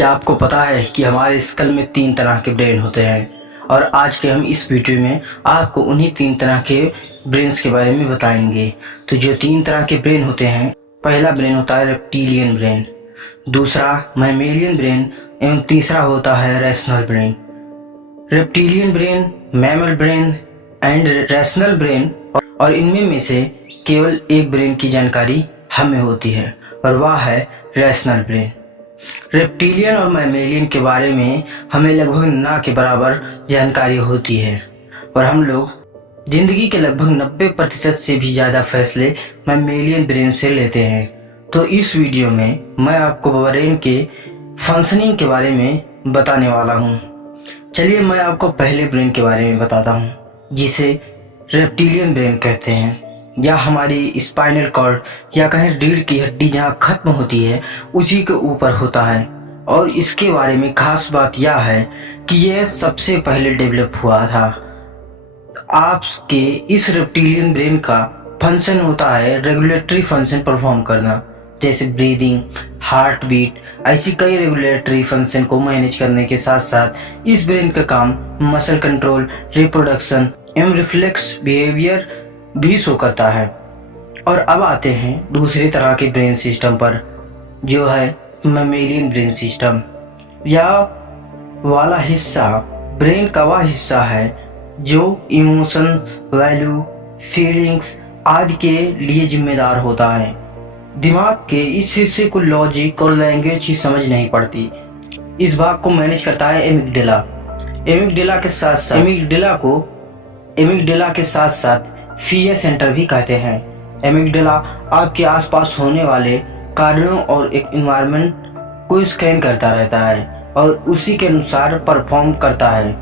क्या आपको पता है कि हमारे स्कल में 3 तरह के ब्रेन होते हैं और आज के हम इस वीडियो में आपको उन्हीं 3 तरह के ब्रेन्स के बारे में बताएंगे। तो जो 3 तरह के ब्रेन होते हैं, पहला ब्रेन होता है रेप्टिलियन ब्रेन, दूसरा मैमेलियन ब्रेन एवं तीसरा होता है rational brain. Reptilian brain, mammal brain and rational brain, और इनमें में से केवल एक ब्रेन की जानकारी हमें होती है और वह है रैशनल ब्रेन। रेप्टिलियन और मैमेलियन के बारे में हमें लगभग ना के बराबर जानकारी होती है और हम लोग जिंदगी के लगभग 90% से भी ज़्यादा फैसले मैमेलियन ब्रेन से लेते हैं। तो इस वीडियो में मैं आपको ब्रेन के फंक्शनिंग के बारे में बताने वाला हूँ। चलिए मैं आपको पहले ब्रेन के बारे में बताता हूँ, जिसे रेप्टिलियन ब्रेन कहते हैं, या हमारी स्पाइनल कॉर्ड या कहें रीढ़ की हड्डी जहाँ खत्म होती है उसी के ऊपर होता है। और इसके बारे में खास बात यह है कि यह सबसे पहले डेवलप हुआ था। आपके इस रेप्टिलियन ब्रेन का फंक्शन होता है रेगुलेटरी फंक्शन परफॉर्म करना, जैसे ब्रीदिंग, हार्ट बीट, ऐसी कई रेगुलेटरी फंक्शन को मैनेज करने के साथ साथ इस ब्रेन का काम मसल कंट्रोल, रिप्रोडक्शन एवं रिफ्लेक्स बिहेवियर भी शो करता है। और अब आते हैं दूसरी तरह के ब्रेन सिस्टम पर, जो है मैमेलियन ब्रेन सिस्टम। यह वाला हिस्सा ब्रेन का वह हिस्सा है जो इमोशन, वैल्यू, फीलिंग्स आदि के लिए जिम्मेदार होता है। दिमाग के इस हिस्से को लॉजिक और लैंग्वेज ही समझ नहीं पड़ती। इस भाग को मैनेज करता है एमिगडाला। एमिगडाला के साथ साथ फियर सेंटर भी कहते हैं। एमिगडाला आपके आसपास होने वाले कार्यों और एक एनवायरनमेंट को स्कैन करता रहता है और उसी के अनुसार परफॉर्म करता है।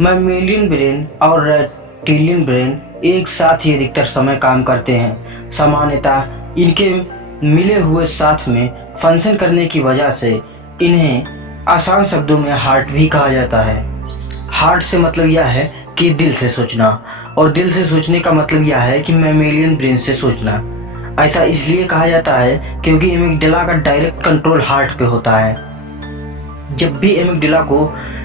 मैमेलियन ब्रेन और रेप्टिलियन ब्रेन एक साथ ही अधिकतर समय काम करते हैं। सामान्यतः इनके मिले हुए साथ में फंक्शन करने की वजह से इन्हें आसान शब्दों में हार्ट भी कहा जाता है। हार्ट से मतलब यह है कि दिल से सोचना, और दिल से सोचने का मतलब यह है कि मैमेलियन ब्रेन से सोचना। ऐसा इसलिए कहा जाता है क्योंकि एमिगडाला का डायरेक्ट कंट्रोल हार्ट पे होता है। जब भी एमिगडाला को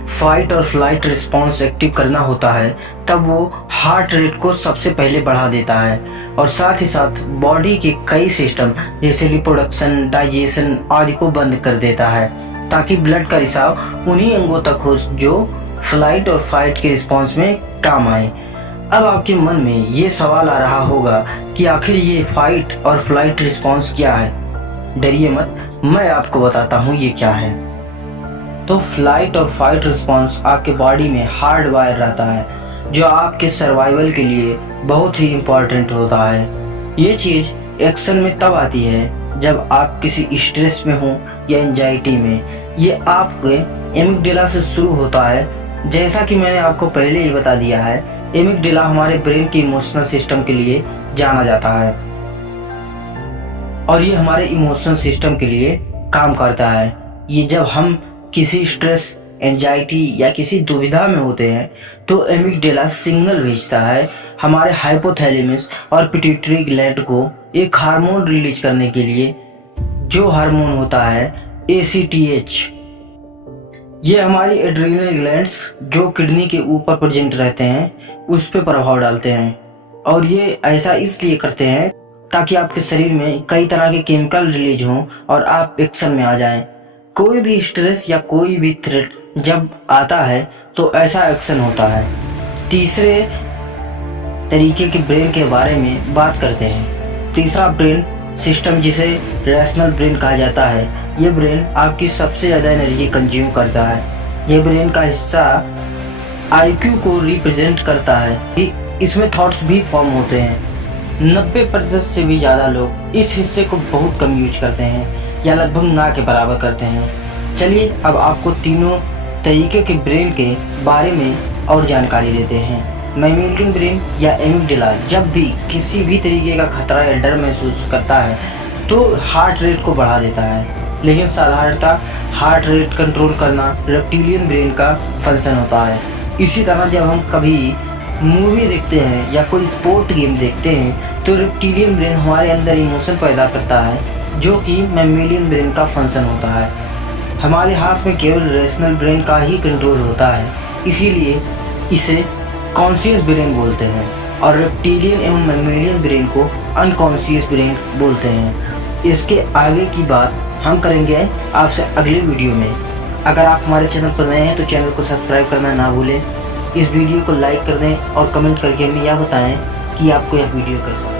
फाइट और फ्लाइट रिस्पॉन्स एक्टिव करना होता है तब वो हार्ट रेट को सबसे पहले बढ़ा देता है और साथ ही साथ बॉडी के कई सिस्टम जैसे रिप्रोडक्शन, डाइजेशन आदि को बंद कर देता है, ताकि ब्लड का रिसाव उन्हीं अंगों तक हो जो फ्लाइट और फाइट के रिस्पॉन्स में काम आए। अब आपके मन में ये सवाल आ रहा होगा कि आखिर ये फाइट और फ्लाइट रिस्पॉन्स क्या है। डरिए मत, मैं आपको बताता हूँ ये क्या है। तो फ्लाइट और फाइट रिस्पॉन्स आपके बॉडी में हार्ड वायर रहता है, जो आपके सर्वाइवल के लिए बहुत ही इम्पोर्टेंट होता है। ये चीज़ एक्शन में तब आती है जब आप किसी स्ट्रेस में हो या एंजाइटी में। ये आपके एमिगडाला से शुरू होता है। जैसा कि मैंने आपको पहले ही बता दिया है, एमिगडाला हमारे ब्रेन के इमोशनल सिस्टम के लिए जाना जाता है और ये हमारे इमोशनल सिस्टम के लिए काम करता है। ये जब हम किसी स्ट्रेस, एंजाइटी या किसी दुविधा में होते हैं तो एमिगडाला सिग्नल भेजता है हमारे हाइपोथैलेमस और पिट्यूटरी ग्लैंड को एक हार्मोन रिलीज करने के लिए, जो हार्मोन होता है ACTH। ये हमारी एड्रिनल ग्लैंड्स जो किडनी के ऊपर प्रेजेंट रहते हैं उस पर प्रभाव डालते हैं, और ये ऐसा इसलिए करते हैं ताकि आपके शरीर में कई तरह के केमिकल रिलीज हों और आप एक्शन में आ जाएं। कोई भी स्ट्रेस या कोई भी थ्रेट जब आता है तो ऐसा एक्शन होता है। तीसरे तरीके के ब्रेन के बारे में बात करते हैं। तीसरा ब्रेन सिस्टम जिसे रैशनल ब्रेन कहा जाता है, ये ब्रेन आपकी सबसे ज़्यादा एनर्जी कंज्यूम करता है। ये ब्रेन का हिस्सा IQ को रिप्रेजेंट करता है। इसमें थॉट्स भी फॉर्म होते हैं। 90% से भी ज़्यादा लोग इस हिस्से को बहुत कम यूज करते हैं या लगभग ना के बराबर करते हैं। चलिए अब आपको तीनों तरीके के ब्रेन के बारे में और जानकारी देते हैं। मैमेलियन ब्रेन या एमिगडाला जब भी किसी भी तरीके का खतरा या डर महसूस करता है तो हार्ट रेट को बढ़ा देता है, लेकिन साधारणतः हार्ट रेट कंट्रोल करना रेप्टिलियन ब्रेन का फंक्शन होता है। इसी तरह जब हम कभी मूवी देखते हैं या कोई स्पोर्ट गेम देखते हैं तो रेप्टिलियन ब्रेन हमारे अंदर इमोशन पैदा करता है, जो कि मैमेलियन ब्रेन का फंक्शन होता है। हमारे हाथ में केवल रेशनल ब्रेन का ही कंट्रोल होता है, इसीलिए इसे कॉन्शियस ब्रेन बोलते हैं और रेप्टिलियन एवं मैमेलियन ब्रेन को अनकॉन्शियस ब्रेन बोलते हैं। इसके आगे की बात हम करेंगे आपसे अगले वीडियो में। अगर आप हमारे चैनल पर नए हैं तो चैनल को सब्सक्राइब करना ना भूलें। इस वीडियो को लाइक कर दें और कमेंट करके हमें यह बताएं कि आपको यह वीडियो कैसा लगा।